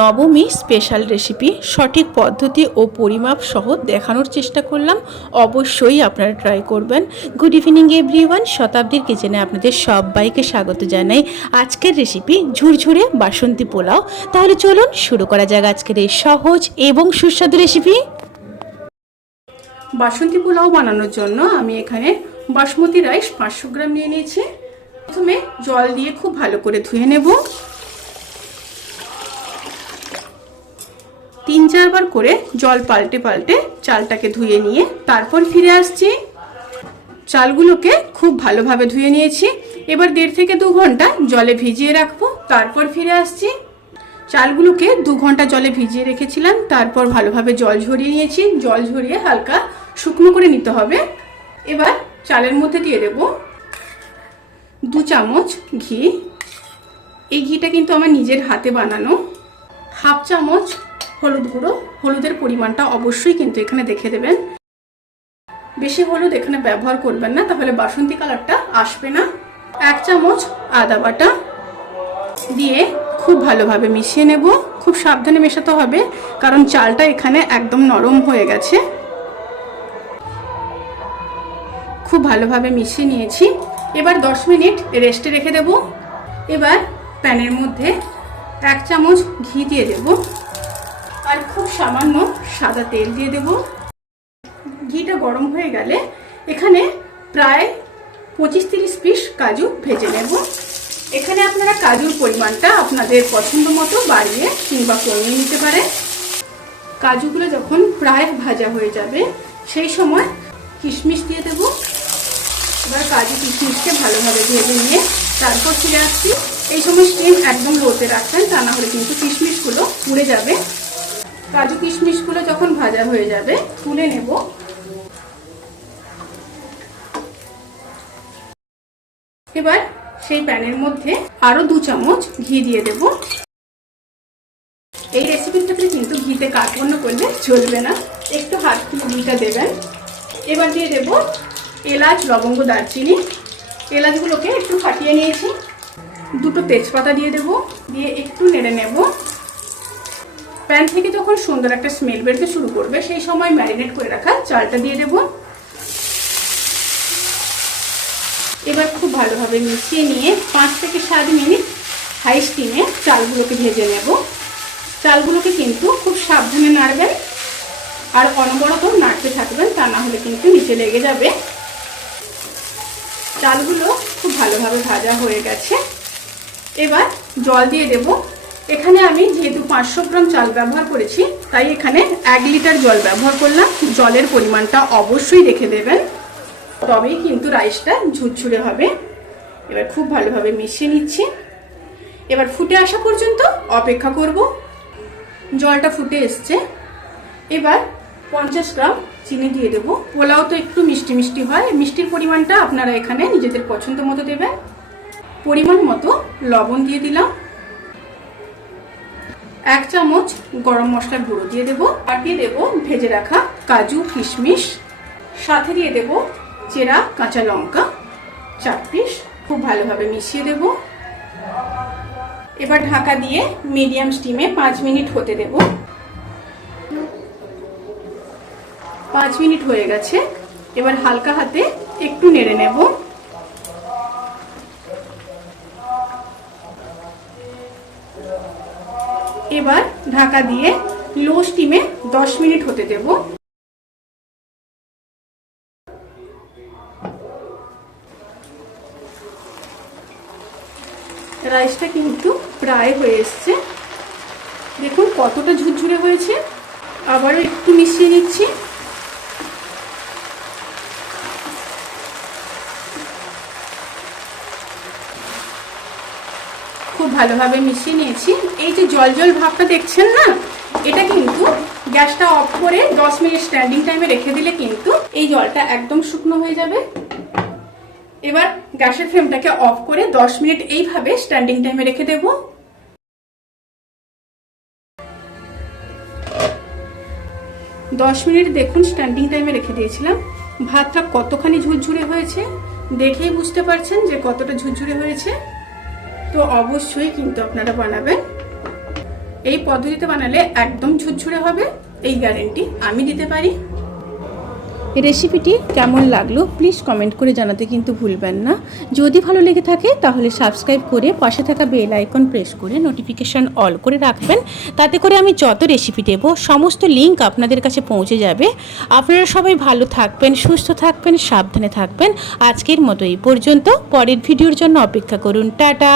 নবমী special recipe সঠিক পদ্ধতি ও পরিমাপ সহ দেখানোর চেষ্টা করলাম। অবশ্যই আপনারা ট্রাই করবেন। গুড ইভিনিং এভরিওয়ান, শতাব্দীর কিচেনে আপনাদের সবাইকে স্বাগত জানাই। আজকের রেসিপি ঝুরঝুরে বাসন্তী পোলাও। তাহলে চলুন শুরু করা যাক আজকের এই সহজ এবং সুস্বাদু রেসিপি। বাসন্তী পোলাও বানানোর জন্য আমি এখানে বাসমতি রাইস 500 গ্রাম নিয়ে নিয়েছি। প্রথমে জল দিয়ে খুব ভালো করে ধুয়ে নেব। 3-4 বার করে জল পাল্টে পাল্টে চালটাকে ধুয়ে নিয়ে তারপর ফিরে আসছি। চালগুলোকে খুব ভালোভাবে ধুয়ে নিয়েছি। এবার 1.5 থেকে 2 ঘন্টা জলে ভিজিয়ে রাখবো, তারপর ফিরে আসছি। চালগুলোকে 2 ঘন্টা জলে ভিজিয়ে রেখেছিলাম, তারপর ভালোভাবে জল ঝরিয়ে নিয়েছি। জল ঝরিয়ে হালকা শুকনো করে নিতে হবে। এবার চালের মধ্যে দিয়ে দেব 2 চামচ ঘি। এই ঘিটা কিন্তু আমার নিজের হাতে বানানো। 1/2 চামচ হলুদ গুঁড়ো। হলুদের পরিমাণটা অবশ্যই কিন্তু এখানে দেখে দেবেন। বেশি হলুদ এখানে ব্যবহার করবেন না, তাহলে বাসন্তী কালারটা আসবে না। 1 চামচ আদা বাটা দিয়ে খুব ভালোভাবে মিশিয়ে নেব। খুব সাবধানে মেশাতে হবে, কারণ চালটা এখানে একদম নরম হয়ে গেছে। খুব ভালোভাবে মিশিয়ে নিয়েছি। এবার 10 মিনিট রেস্টে রেখে দেব। এবার প্যানের মধ্যে 1 চামচ ঘি দিয়ে দেব আর খুব সামান্য সাদা তেল দিয়ে দেব। ঘিটা গরম হয়ে গেলে এখানে প্রায় 25-30 পিস কাজু ভেজে নেব। এখানে আপনারা কাজুর পরিমাণটা আপনাদের পছন্দ মতো বাড়িয়ে কিংবা কমিয়ে নিতে পারেন। কাজুগুলো যখন প্রায় ভাজা হয়ে যাবে সেই সময় কিশমিশ দিয়ে দেব। এবার কাজু কিশমিশকে ভালোভাবে ভেজে নিয়ে তারপর ফিরে আসছি। এই সময় স্টিম একদম লোতে রাখবেন, তা না হলে কিন্তু কিশমিশগুলো পুড়ে যাবে। কাজু কিশমিশগুলো যখন ভাজা হয়ে যাবে তুলে নেব। এবার সেই প্যানের মধ্যে আরো 2 চামচ ঘি দিয়ে দেব। এই রেসিপির ক্ষেত্রে কিন্তু ঘিতে কার্পণ্য করলে চলবে না, একটু হাত খুলে ঘিটা দেবেন। এবার দিয়ে দেব এলাচ, লবঙ্গ, দারচিনি। এলাচগুলোকে একটু ফাটিয়ে নিয়েছি। 2টো তেজপাতা দিয়ে দেব, দিয়ে একটু নেড়ে নেব। প্যান থেকে যখন সুন্দর একটা স্মেল বেরোতে শুরু করবে সেই সময় ম্যারিনেট করে রাখা চালটা দিয়ে দেব। এবার খুব ভালোভাবে মিশিয়ে নিয়ে 5 থেকে 7 মিনিট হাই স্টিমে চালগুলোকে ভেজে নেব। চালগুলোকে কিন্তু খুব সাবধানে নাড়বেন আর অনবরত নাড়তে থাকবেন, তা না হলে কিন্তু নিচে লেগে যাবে। চালগুলো খুব ভালোভাবে ভাজা হয়ে গেছে। এবার জল দিয়ে দেব। এখানে আমি যেহেতু 500 গ্রাম চাল ব্যবহার করেছি, তাই এখানে 1 লিটার জল ব্যবহার করলাম। জলের পরিমাণটা অবশ্যই রেখে দেবেন, তবেই কিন্তু রাইসটা ঝুরঝুরে হবে। এবার খুব ভালোভাবে মিশিয়ে নিচ্ছি। এবার ফুটে আসা পর্যন্ত অপেক্ষা করব। জলটা ফুটে এসছে। এবার 50 গ্রাম চিনি দিয়ে দেব। পোলাও তো একটু মিষ্টি মিষ্টি হয়, মিষ্টির পরিমাণটা আপনারা এখানে নিজেদের পছন্দ মতো দেবেন। পরিমাণ মতো লবণ দিয়ে দিলাম। 1 চামচ গরম মশলার গুঁড়ো দিয়ে দেব আর দিয়ে দেব ভেজে রাখা কাজু কিশমিশ। সাথে দিয়ে দেব চেরা কাঁচা লঙ্কা 4 পিস। খুব ভালোভাবে মিশিয়ে দেব। এবার ঢাকা দিয়ে মিডিয়াম স্টিমে 5 মিনিট হতে দেব। 5 মিনিট হয়ে গেছে। এবার হালকা হাতে একটু নেড়ে নেব। এবার ঢাকা দিয়ে লো স্টিমে 10 মিনিট হতে দেব। রাইসটা কিন্তু প্রায় হয়ে এসছে। দেখুন কতটা ঝুরঝুরে হয়েছে। আবারও একটু মিশিয়ে নিচ্ছি। খুব ভালোভাবে মিশিয়ে নিয়েছি। এই যে জল জল ভাবটা দেখছেন না, এটা কিন্তু গ্যাসটা অফ করে 10 মিনিট স্ট্যান্ডিং টাইমে রেখে দিলে কিন্তু এই জলটা একদম শুকনো হয়ে যাবে। এবার গ্যাসের ফ্লেমটাকে অফ করে 10 মিনিট এইভাবে স্ট্যান্ডিং টাইমে রেখে দেব। 10 মিনিট দেখুন স্ট্যান্ডিং টাইমে রেখে দিয়েছিলাম। ভাতটা কতখানি ঝুরঝুরে হয়েছে দেখেই বুঝতে পারছেন যে কতটা ঝুরঝুরে হয়েছে। তো অবশ্যই কিন্তু আপনারা বানাবেন। এই পদ্ধতিতে বানালে একদম ঝুরঝুরে হবে, এই গ্যারেন্টি আমি দিতে পারি। রেসিপিটি কেমন লাগলো প্লিজ কমেন্ট করে জানাতে কিন্তু ভুলবেন না। যদি ভালো লেগে থাকে তাহলে সাবস্ক্রাইব করে পাশে থাকা বেল আইকন প্রেস করে নোটিফিকেশান অল করে রাখবেন। তাতে করে আমি যত রেসিপি দেব সমস্ত লিঙ্ক আপনাদের কাছে পৌঁছে যাবে। আপনারা সবাই ভালো থাকবেন, সুস্থ থাকবেন, সাবধানে থাকবেন। আজকের মতো এই পর্যন্ত, পরের ভিডিওর জন্য অপেক্ষা করুন। টাটা।